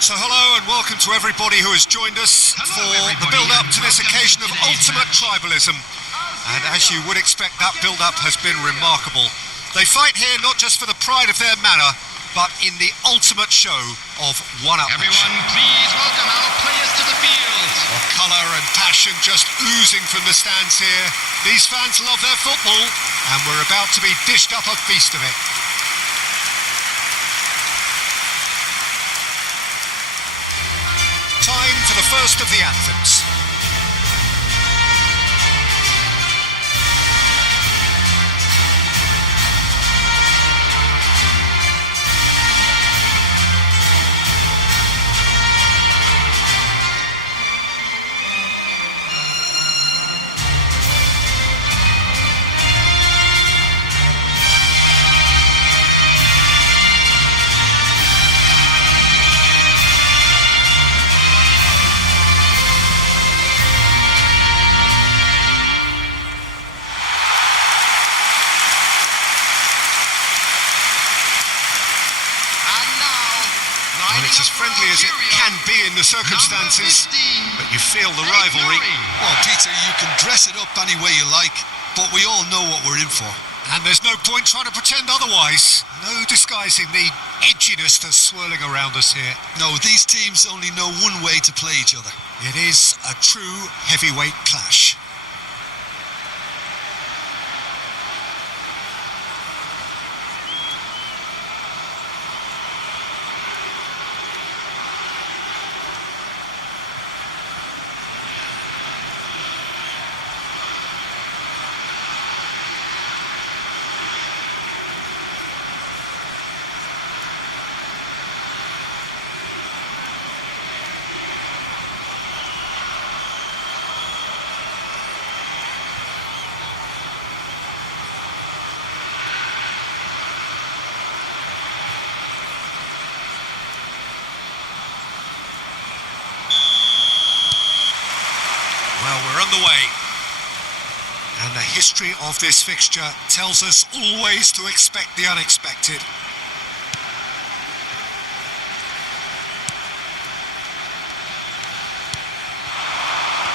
So hello and welcome to everybody who has joined us for the build-up to this occasion of ultimate tribalism. And as you would expect, that build-up has been remarkable. They fight here not just for the pride of their manor, but in the ultimate show of one-upmanship. Everyone, please welcome our players to the field. Well, colour and passion just oozing from the stands here. These fans love their football, and we're about to be dished up a feast of it. Time for the first of the anthems. It's as friendly as it can be in the circumstances, but you feel the rivalry. Well, Peter, you can dress it up any way you like, but we all know what we're in for. And there's no point trying to pretend otherwise. No disguising the edginess that's swirling around us here. No, these teams only know one way to play each other. It is a true heavyweight clash. Well, we're on the way. And the history of this fixture tells us always to expect the unexpected.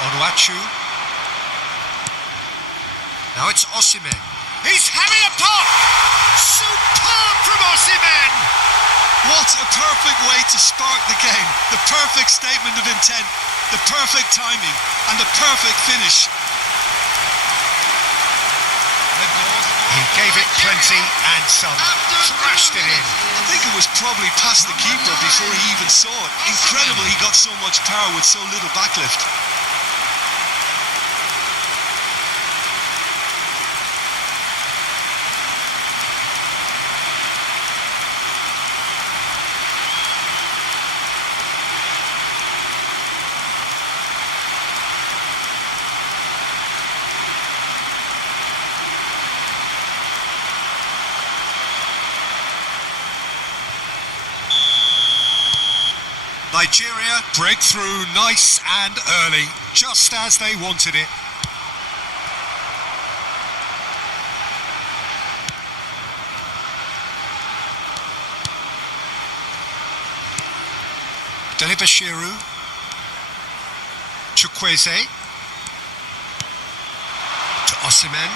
Onuachu. Now it's Osimhen. He's having a pop! Superb from Osimhen! What a perfect way to spark the game. The perfect statement of intent, the perfect timing, and the perfect finish. He gave it plenty and some. Thrashed it in. I think it was probably past the keeper before he even saw it. Incredible he got so much power with so little backlift. Nigeria break through nice and early, just as they wanted it. Delibashiru, Chukwueze, to Osimhen.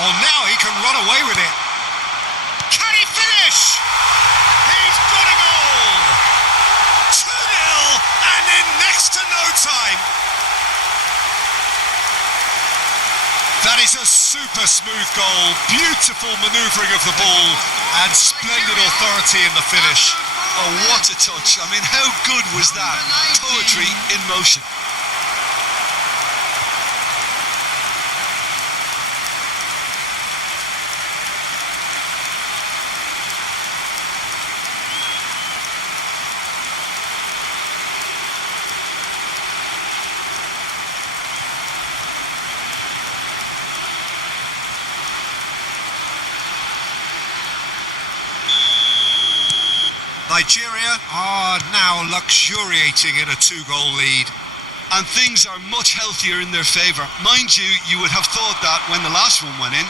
Oh, now he can run away with it. Can he finish? He's got a goal! 2-0 and in next to no time. That is a super smooth goal, beautiful manoeuvring of the ball and splendid authority in the finish. Oh, what a touch. I mean, how good was that? Poetry in motion. Nigeria are now luxuriating in a 2-goal lead. And things are much healthier in their favour. Mind you, you would have thought that when the last one went in.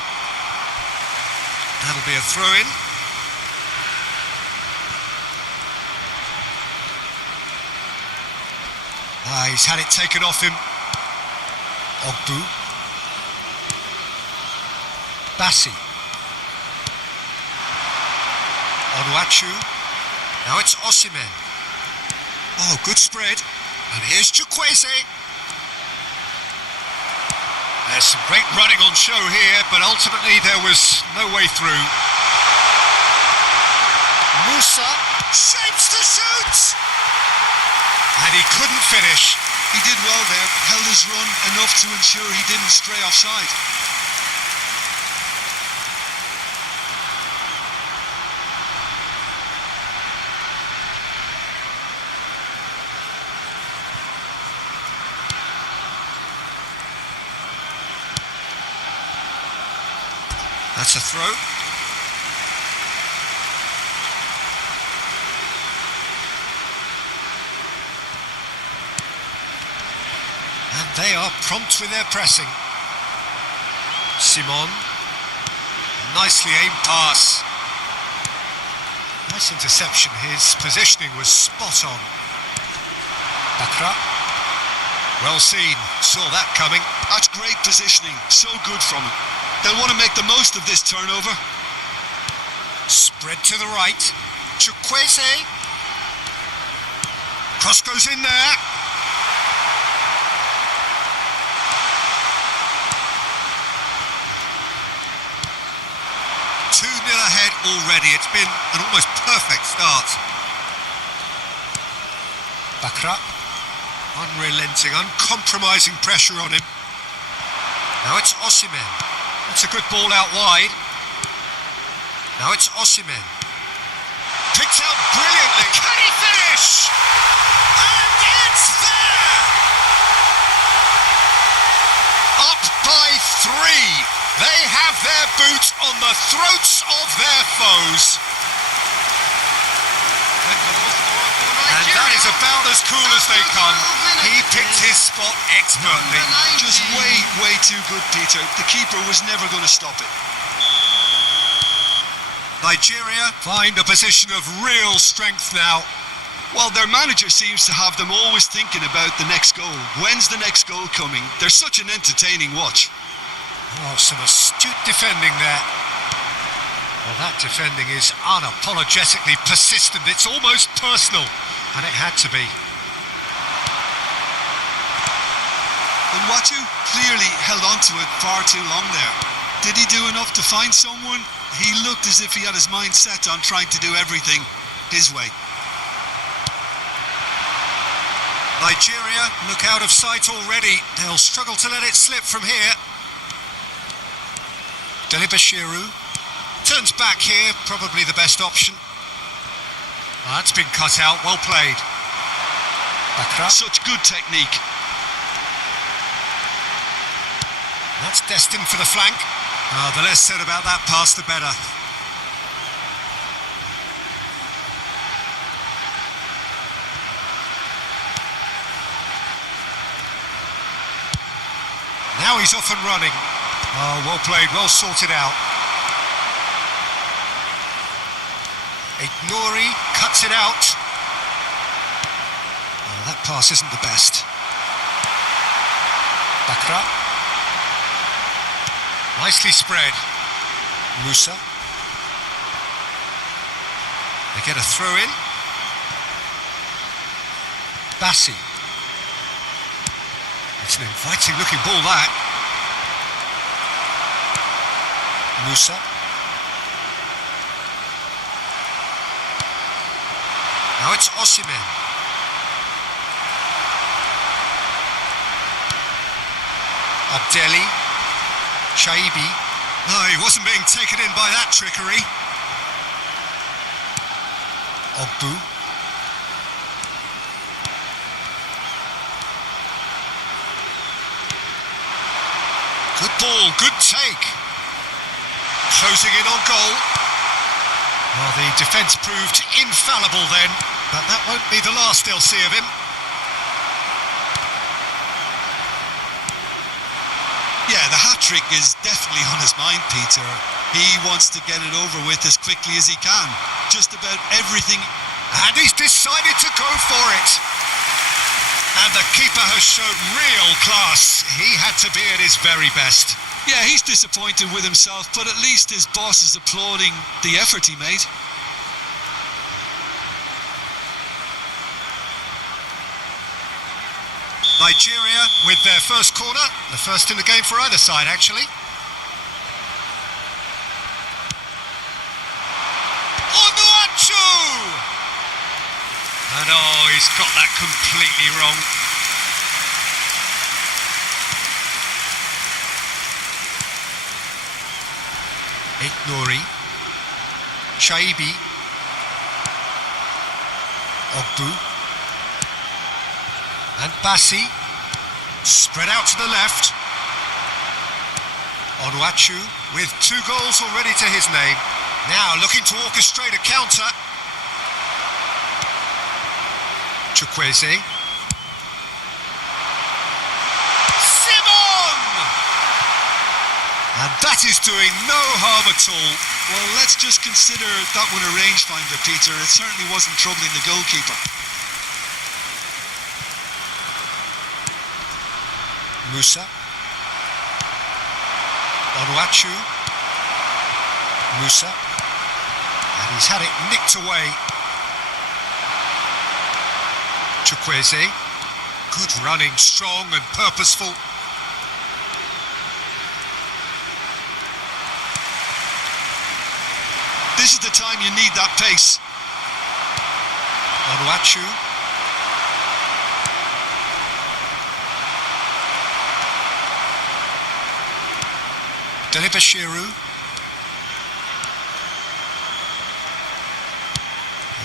That'll be a throw-in. He's had it taken off him. Ogbu. Bassi. Onuachu. Now it's Osimhen. Oh, good spread. And here's Chukwueze. There's some great running on show here, but ultimately there was no way through. Musa shapes to shoot! And he couldn't finish. He did well there, held his run enough to ensure he didn't stray offside. That's a throw. And they are prompt with their pressing. Simon. Nicely aimed pass. Nice interception. His positioning was spot on. Bakra. Well seen. Saw that coming. That's great positioning. So good from him. They'll want to make the most of this turnover. Spread to the right. Chukwueze. Cross goes in there. Ahead already. It's been an almost perfect start. Bakra. Unrelenting, uncompromising pressure on him. Now it's Osimhen. That's a good ball out wide. Now it's Osimhen. Picked out brilliantly. Can he finish? And it's there! Up by 3. They have their boots on the throats of their foes. And that is about as cool as they come. He picked his spot expertly. Just way too good, Peter. The keeper was never going to stop it. Nigeria find a position of real strength now. Well, their manager seems to have them always thinking about the next goal. When's the next goal coming? They're such an entertaining watch. Oh, some astute defending there. Well, that defending is unapologetically persistent. It's almost personal, and it had to be. Onwuachu clearly held on to it far too long there. Did he do enough to find someone? He looked as if he had his mind set on trying to do everything his way. Nigeria look out of sight already. They'll struggle to let it slip from here. Delibashiru turns back here, probably the best option. That's been cut out, well played. Bakra. Such good technique. That's destined for the flank. The less said about that pass, the better. Now he's off and running. Oh, well played, well sorted out. Ignori cuts it out. Oh, that pass isn't the best. Bakra. Nicely spread. Musa. They get a throw in. Bassi. It's an inviting looking ball, that. Musa. Now it's Osimhen. Abdelli. Shaibi. No, he wasn't being taken in by that trickery. Ogbu. Good ball, good take. Closing in on goal. Well, the defence proved infallible then, but that won't be the last they'll see of him. Yeah, the hat-trick is definitely on his mind, Peter. He wants to get it over with as quickly as he can. Just about everything. And he's decided to go for it. And the keeper has shown real class. He had to be at his very best. Yeah, he's disappointed with himself, but at least his boss is applauding the effort he made. Nigeria with their first corner, the first in the game for either side actually. Onuachu! And oh, he's got that completely wrong. Ignori, Chaibi, Ogbu, and Bassi, spread out to the left. Onuachu with 2 goals already to his name. Now looking to orchestrate a counter. Chukwueze. Simon! And that is doing no harm at all. Well, let's just consider that one a rangefinder, Peter. It certainly wasn't troubling the goalkeeper. Musa. Onuachu. Musa. And he's had it nicked away. Chukwueze. Good running, strong and purposeful. This is the time you need that pace. Onuachu. Delibashiru.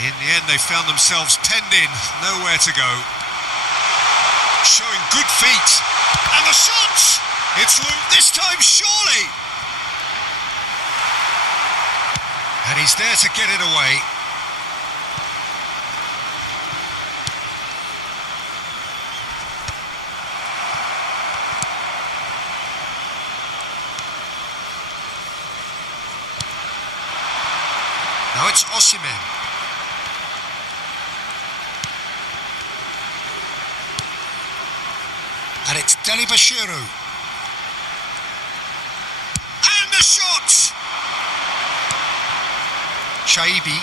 In the end, they found themselves penned in, nowhere to go. Showing good feet. And the shot! It's through this time, surely! And he's there to get it away. Now it's Osimhen. And it's Delibashiru. And the shot! Chaibi.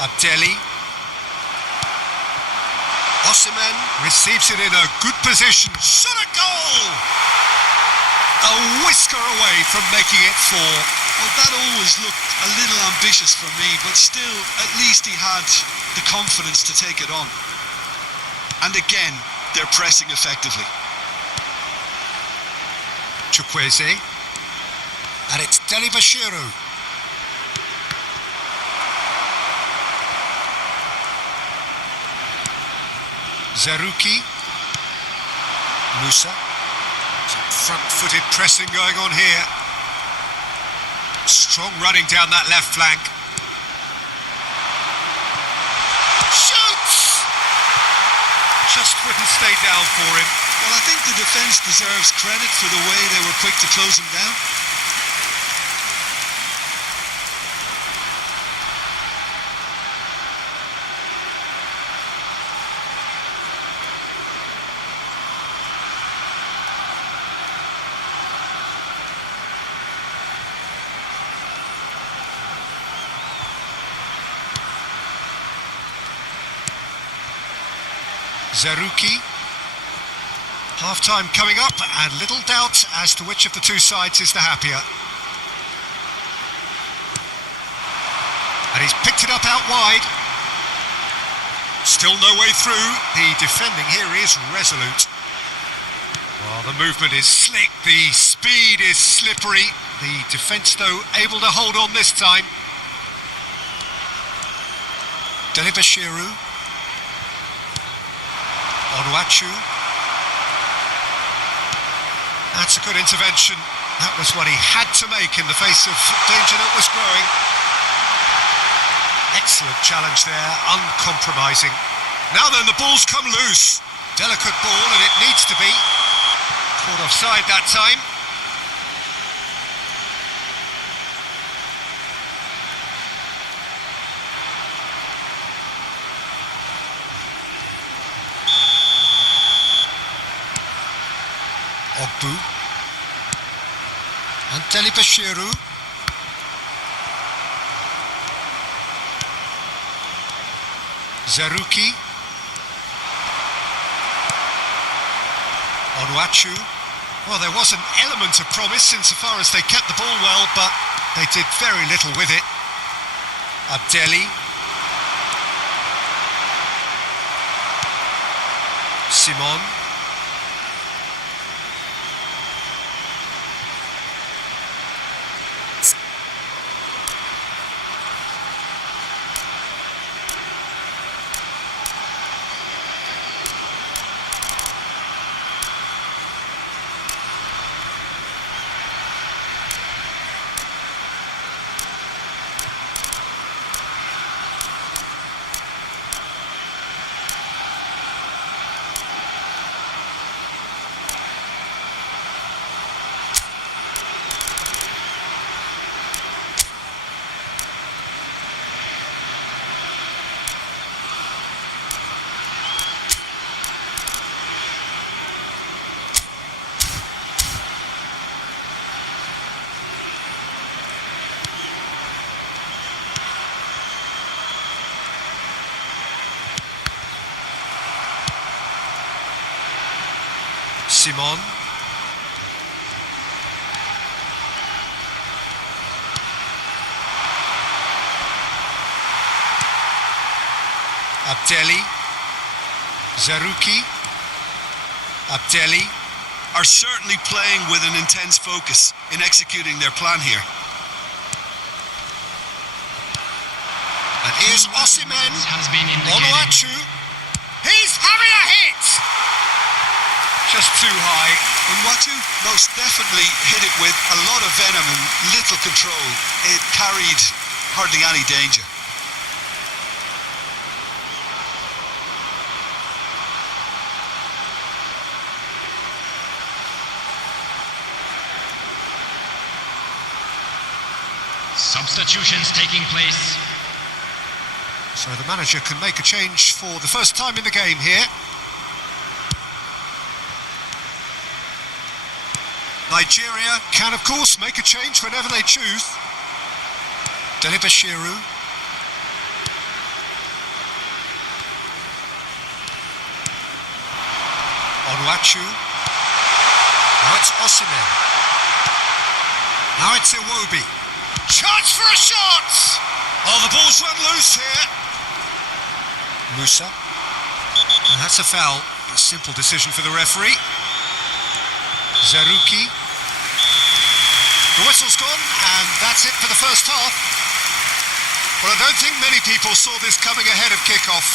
Abdelli. Osimhen receives it in a good position. Shot a goal! A whisker away from making it 4. Well, that always looked a little ambitious for me, but still, at least he had the confidence to take it on. And again, they're pressing effectively. Chukwueze. And it's Delibashiru. Zerouki. Musa. Some front-footed pressing going on here. Strong running down that left flank. Shoots! Just wouldn't stay down for him. Well, I think the defence deserves credit for the way they were quick to close him down. Zerouki. Half-time coming up, and little doubt as to which of the two sides is the happier. And he's picked it up out wide. Still no way through. The defending here is resolute. Well, the movement is slick, the speed is slippery. The defence, though, able to hold on this time. Delibashiru. Onuachu. That's a good intervention. That was what he had to make in the face of danger that was growing. Excellent challenge there, uncompromising. Now then, the ball's come loose. Delicate ball, and it needs to be. Caught offside that time. Ogbu. Anteli Bashiru. Zerouki. Onuachu. Well, there was an element of promise insofar as they kept the ball well, but they did very little with it. Abdelli. Simon. Simon. Abdelli. Zerouki. Abdelli. Are certainly playing with an intense focus in executing their plan here. And here's Osimhen. Has been indicated. Onuachu. He's having a hit! Just too high. Onuachu most definitely hit it with a lot of venom and little control. It carried hardly any danger. Substitutions taking place. So the manager can make a change for the first time in the game here. Nigeria can, of course, make a change whenever they choose. Bashiru. Onuachu. Now it's Osimhen. Now it's Iwobi. Chance for a shot! Oh, the ball's run loose here. Musa. And that's a foul. A simple decision for the referee. Zerouki. The whistle's gone, and that's it for the first half. Well, I don't think many people saw this coming ahead of kick-off.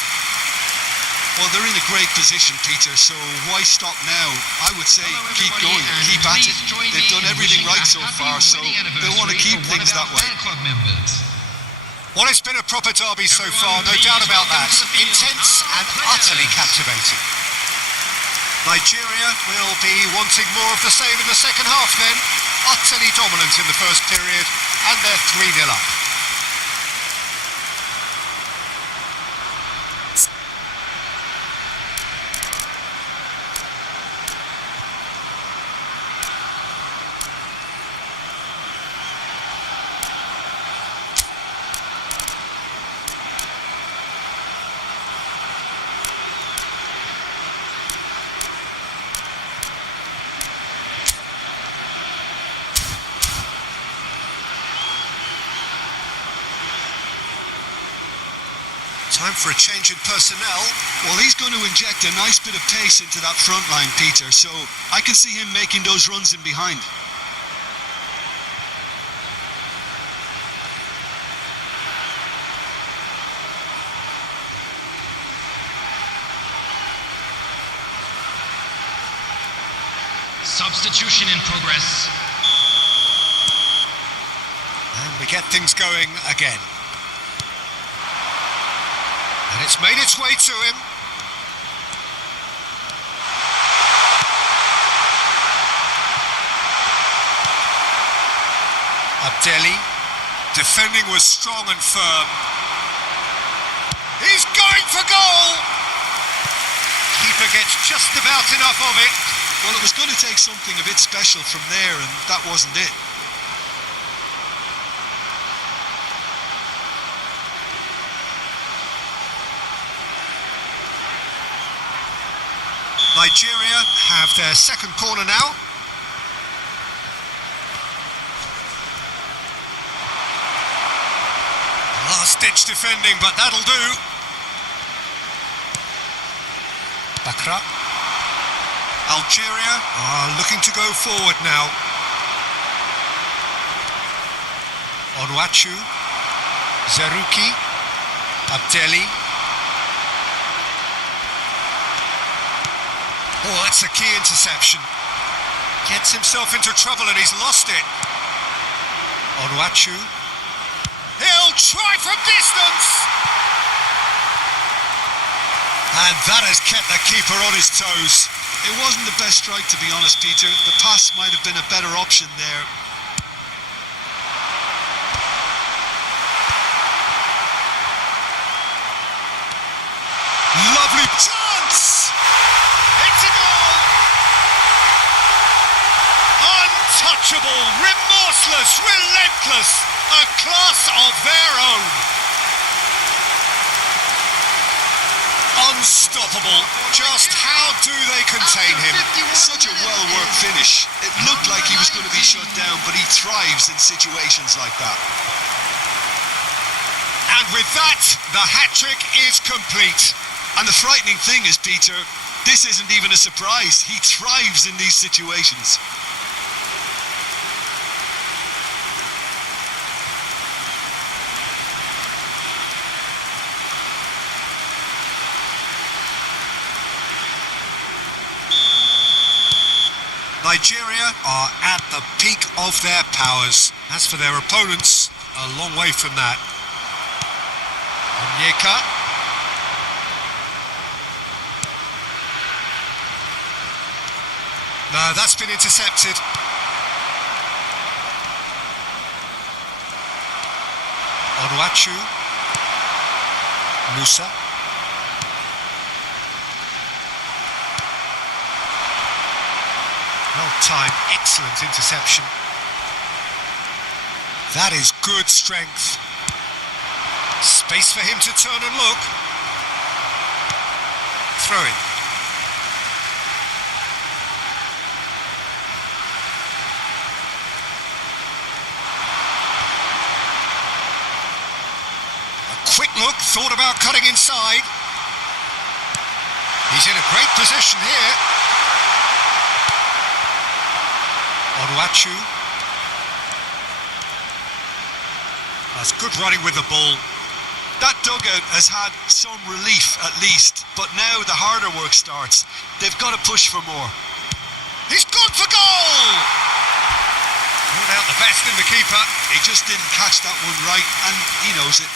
Well, they're in a great position, Peter, so why stop now? I would say keep going, keep at it. They've done everything right so far, so they want to keep things that way. Well, it's been a proper derby so far, no doubt about that. Intense and utterly captivating. Nigeria will be wanting more of the same in the second half then. Utterly dominant in the first period, and they're 3-0 up. Time for a change in personnel. Well, he's going to inject a nice bit of pace into that front line, Peter, so I can see him making those runs in behind. Substitution in progress. And we get things going again. And it's made its way to him. Abdelli. Defending was strong and firm. He's going for goal! Keeper gets just about enough of it. Well, it was going to take something a bit special from there, and that wasn't it. Nigeria have their second corner now. Last-ditch defending, but that'll do. Bakra. Algeria are looking to go forward now. Onuachu, Zerouki, Abdelli. Oh, that's a key interception. Gets himself into trouble and he's lost it. Onuachu. He'll try from distance. And that has kept the keeper on his toes. It wasn't the best strike, to be honest, Peter. The pass might have been a better option there. Lovely chance! It's a goal! Untouchable, remorseless, relentless, a class of their own. Unstoppable. Just how do they contain him? Such a well-worked finish. It looked like he was going to be shut down, but he thrives in situations like that. And with that, the hat-trick is complete. And the frightening thing is, Peter, this isn't even a surprise. He thrives in these situations. Nigeria are at the peak of their powers. As for their opponents, a long way from that. Onyeka. No, that's been intercepted. Onuachu. Musa. Well-timed, excellent interception. That is good strength. Space for him to turn and look. Throwing. A quick look, thought about cutting inside. He's in a great position here. Onuachu. That's good running with the ball. That dugout has had some relief at least, but now the harder work starts. They've got to push for more. He's gone for goal! Ruled out the best in the keeper. He just didn't catch that one right, and he knows it.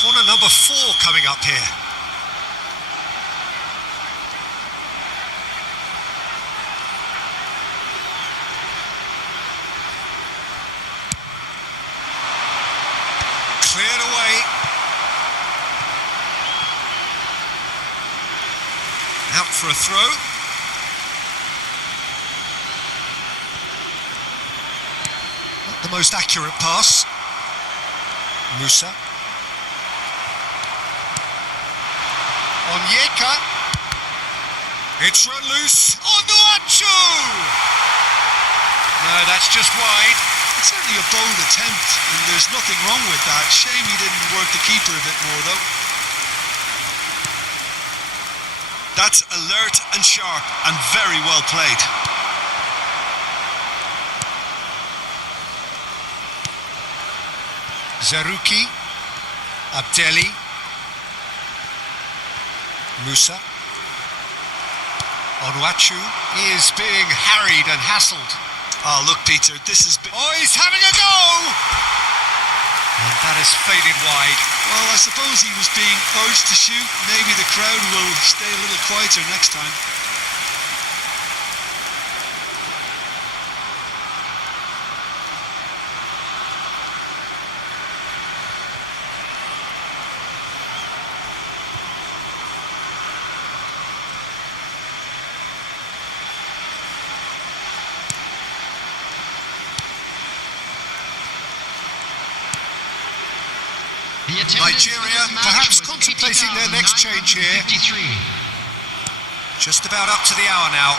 Corner number 4 coming up here. Cleared away. Out for a throw. Not the most accurate pass. Musa. Onyeka. It's run loose. Onuachu! No, that's just wide. It's certainly a bold attempt, and there's nothing wrong with that. Shame he didn't work the keeper a bit more, though. That's alert and sharp, and very well played. Zerouki. Abdelli. Musa. Onuachu is being harried and hassled. Oh, look, Peter, this is... Oh, he's having a go! And that has faded wide. Well, I suppose he was being urged to shoot. Maybe the crowd will stay a little quieter next time. The attendance for Nigeria this match perhaps was contemplating their next change here. 80,953. Just about up to the hour now.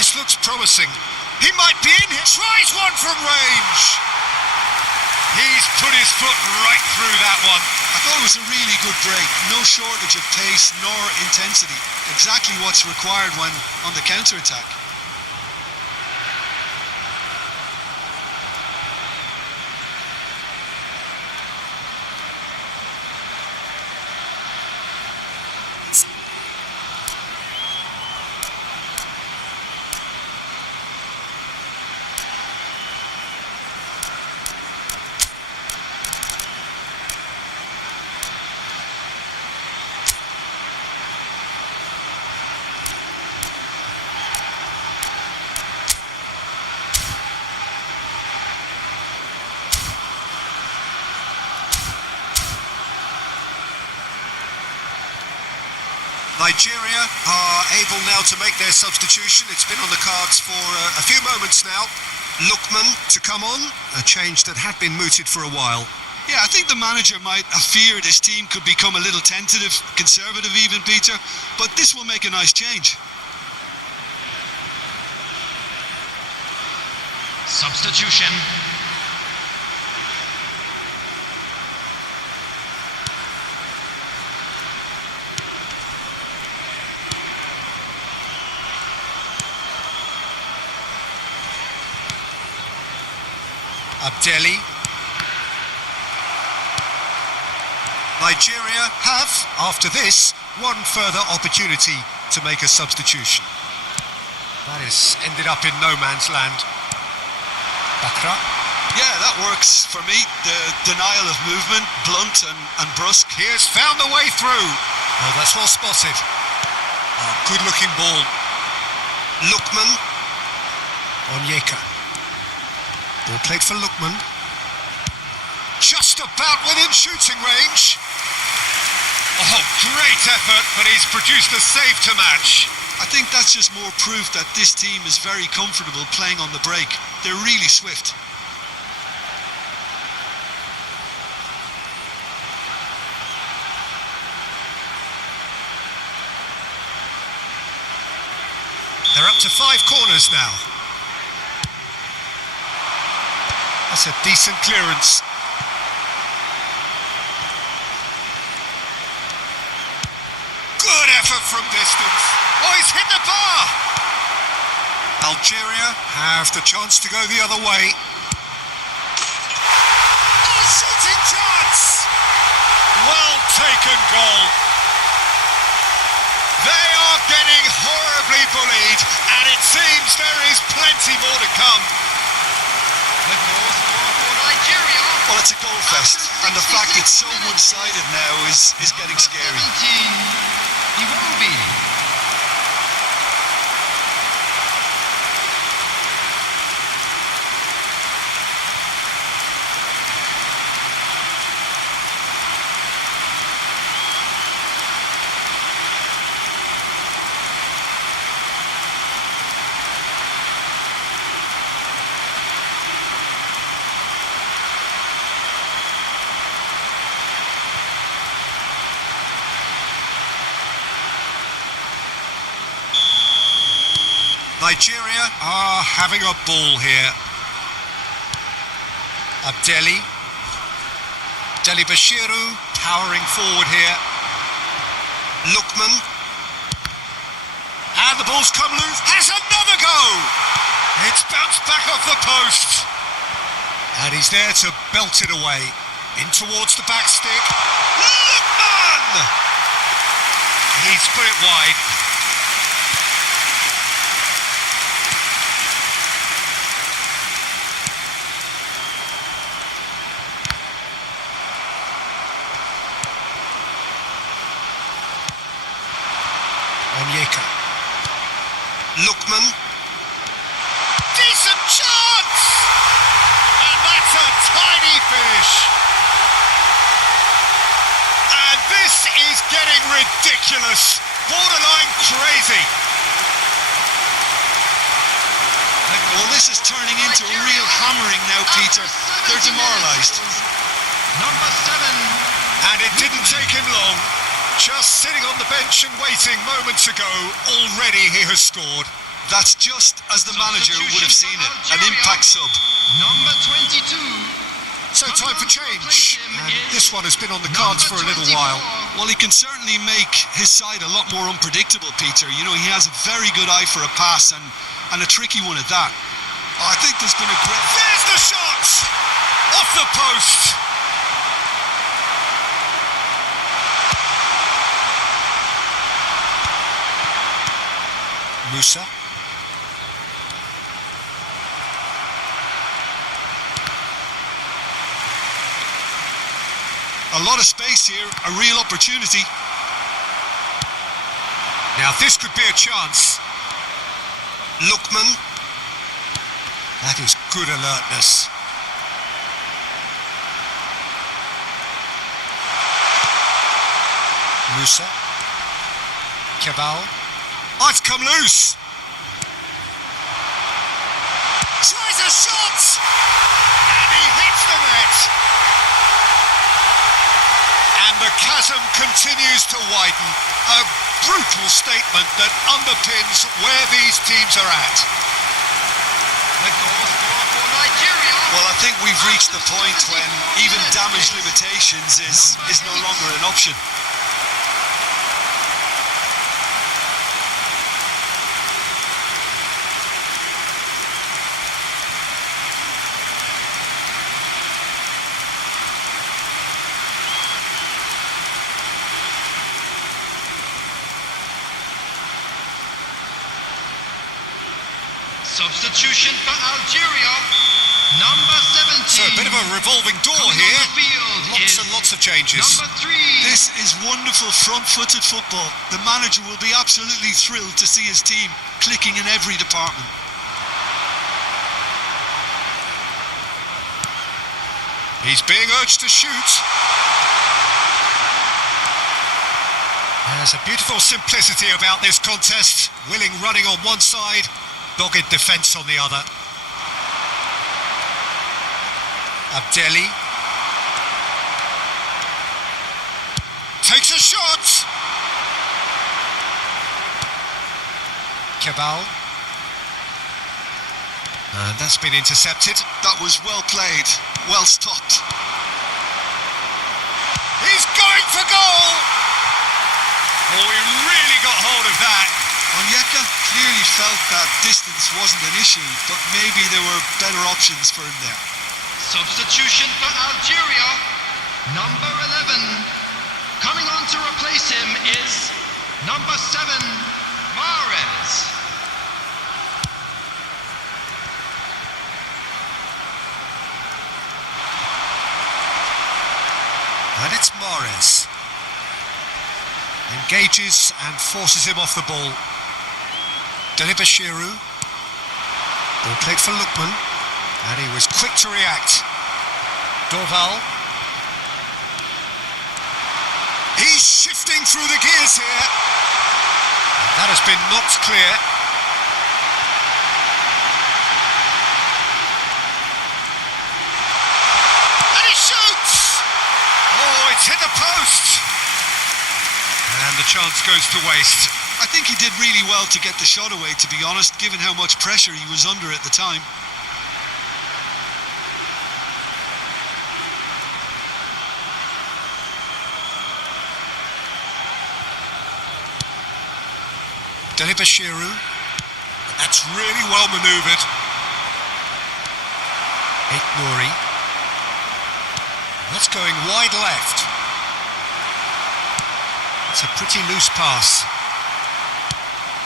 This looks promising. He might be in here. Tries one from range. He's put his foot right through that one. I thought it was a really good break. No shortage of pace nor intensity. Exactly what's required when on the counter-attack. Nigeria are able now to make their substitution. It's been on the cards for a few moments now. Lookman to come on, a change that had been mooted for a while. Yeah, I think the manager might have feared his team could become a little tentative, conservative even, Peter, but this will make a nice change. Substitution. Abdelli. Nigeria have, after this, one further opportunity to make a substitution. That has ended up in no man's land. Bakra. Yeah, that works for me. The denial of movement, blunt and brusque. He has found the way through. Oh, that's well spotted. Oh, good-looking ball. Lookman. Onyeka. Ball played for Lookman. Just about within shooting range. Oh, great effort, but he's produced a save to match. I think that's just more proof that this team is very comfortable playing on the break. They're really swift. They're up to 5 corners now. That's a decent clearance. Good effort from distance. Oh, he's hit the bar! Algeria have the chance to go the other way. Oh, shooting chance! Well taken goal. They are getting horribly bullied, and it seems there is plenty more to come. The goal for Nigeria. Well, it's a goal fest, and the fact it's so one-sided now is getting scary. 17. Iwobi. Nigeria are having a ball here. Abdelli. Bashiru powering forward here. Lookman. And the ball's come loose. Has another go! It's bounced back off the post. And he's there to belt it away. In towards the back stick. Lookman! He's put it wide. Onyeka. Lookman. Decent chance! And that's a tiny finish. And this is getting ridiculous. Borderline crazy. Well, this is turning into a real hammering now, Peter. They're demoralised. Number him long. Just sitting on the bench and waiting moments ago. Already he has scored. That's just as the manager would have seen it. An impact sub. Number 22. So time for change. And this one has been on the cards for a little while. Well, he can certainly make his side a lot more unpredictable, Peter. You know, he has a very good eye for a pass and a tricky one at that. Oh, I think there's been a great... There's the shot! Off the post! Musa. A lot of space here, a real opportunity. Now this could be a chance. Lookman. That is good alertness. Musa. Cabal. Oh, it's come loose. Tries a shot! And he hits the net. And the chasm continues to widen. A brutal statement that underpins where these teams are at. The goal scorer for Nigeria. Well, I think we've reached the point when even damage limitations is no longer an option. Substitution for Algeria. Number 17. So a bit of a revolving door Coming here. on the field Lots is and lots of changes. Number 3. This is wonderful front-footed football. The manager will be absolutely thrilled to see his team clicking in every department. He's being urged to shoot. There's a beautiful simplicity about this contest. Willing running on one side, dogged defence on the other. Abdelli takes a shot. Cabal. And that's been intercepted. That was well played, well stopped. He's going for goal! Oh, he really got hold of that. Onyeka clearly felt that distance wasn't an issue, but maybe there were better options for him there. Substitution for Algeria. Number 11. Coming on to replace him is number 7, Mahrez. And it's Mahrez. Engages and forces him off the ball. Delibashiru. Ball played for Lookman. And he was quick to react. Dorval. He's shifting through the gears here. That has been knocked clear. And he shoots! Oh, it's hit the post! And the chance goes to waste. I think he did really well to get the shot away, to be honest, given how much pressure he was under at the time. Delibashiru. That's really well manoeuvred. Nouri. That's going wide left. It's a pretty loose pass.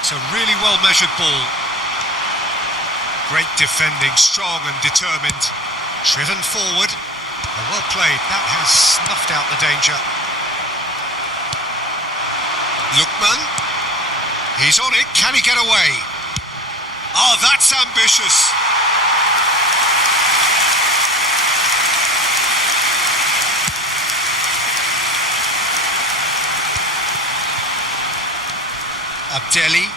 It's a really well measured ball. Great defending, strong and determined. Driven forward. Well played. That has snuffed out the danger. Lookman. He's on it. Can he get away? Oh, that's ambitious. Abdelli.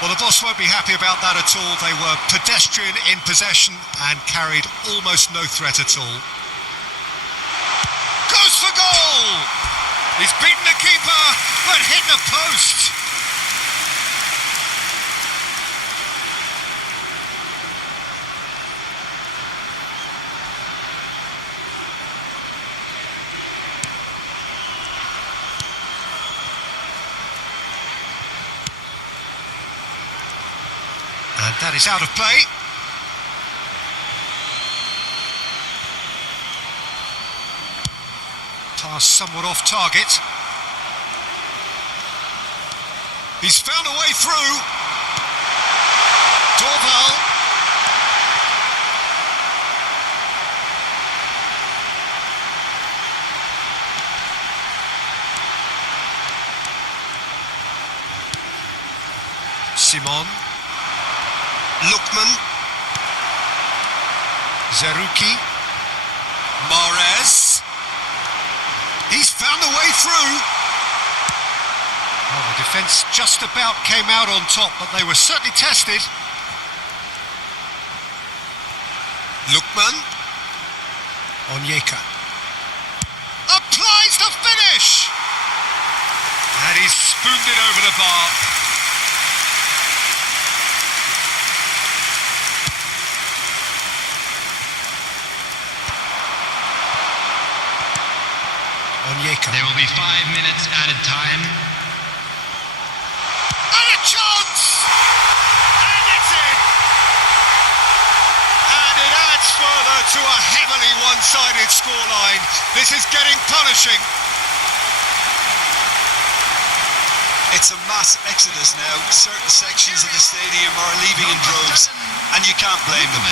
Well, the boss won't be happy about that at all. They were pedestrian in possession and carried almost no threat at all. goal! He's beaten the keeper, but hit the post. And that is out of play. Pass somewhat off target. He's found a way through. Dorval. Simon. Lookman. Zerouki. Mahrez. He's found a way through. Well, the defence just about came out on top, but they were certainly tested. Lookman. Onyeka. Applies the finish! And he's spooned it over the bar. Onyeka. There will be 5 minutes added time. And a chance! And it's in! And it adds further to a heavily one-sided scoreline. This is getting punishing. It's a mass exodus now. Certain sections of the stadium are leaving in droves, and you can't blame them.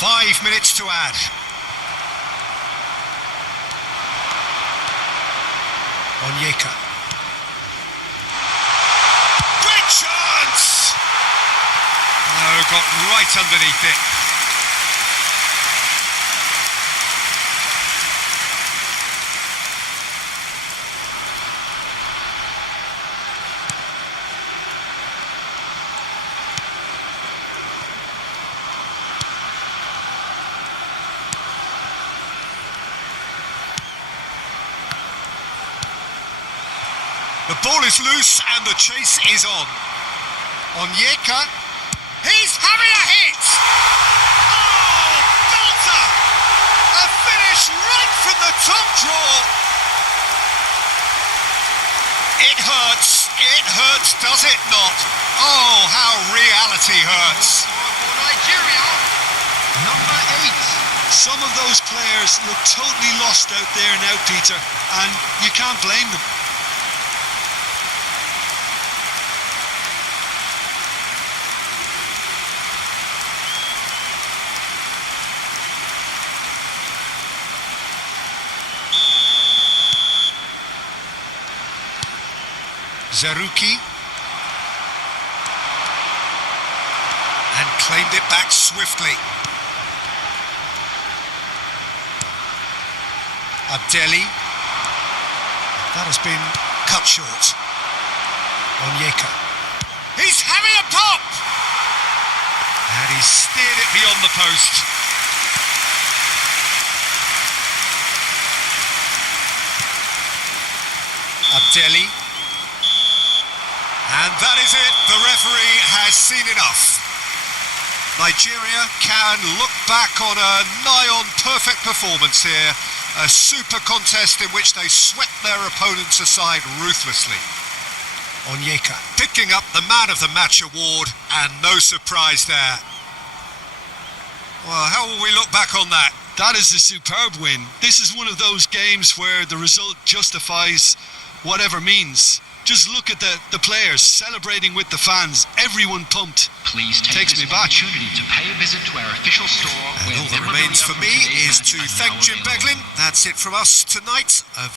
5 minutes to add. Onyeka. Great chance! No, got right underneath it. The ball is loose and the chase is on. Onyeka. He's having a hit! Oh, belter! A finish right from the top draw. It hurts, does it not? Oh, how reality hurts. For Nigeria, number 8. Some of those players look totally lost out there now, Peter, and you can't blame them. Zerouki. And claimed it back swiftly. Abdelli. That has been cut short. Onyeka. He's having a pop! And he's steered it beyond the post. Abdelli. And that is it, the referee has seen enough. Nigeria can look back on a nigh-on perfect performance here. A super contest in which they swept their opponents aside ruthlessly. Onyeka picking up the Man of the Match award, and no surprise there. Well, how will we look back on that? That is a superb win. This is one of those games where the result justifies whatever means. Just look at the players celebrating with the fans. Everyone pumped. Please take Takes this me back. opportunity to pay a visit to our official store. And all that remains for me is to thank Jim Beglin. That's it from us tonight.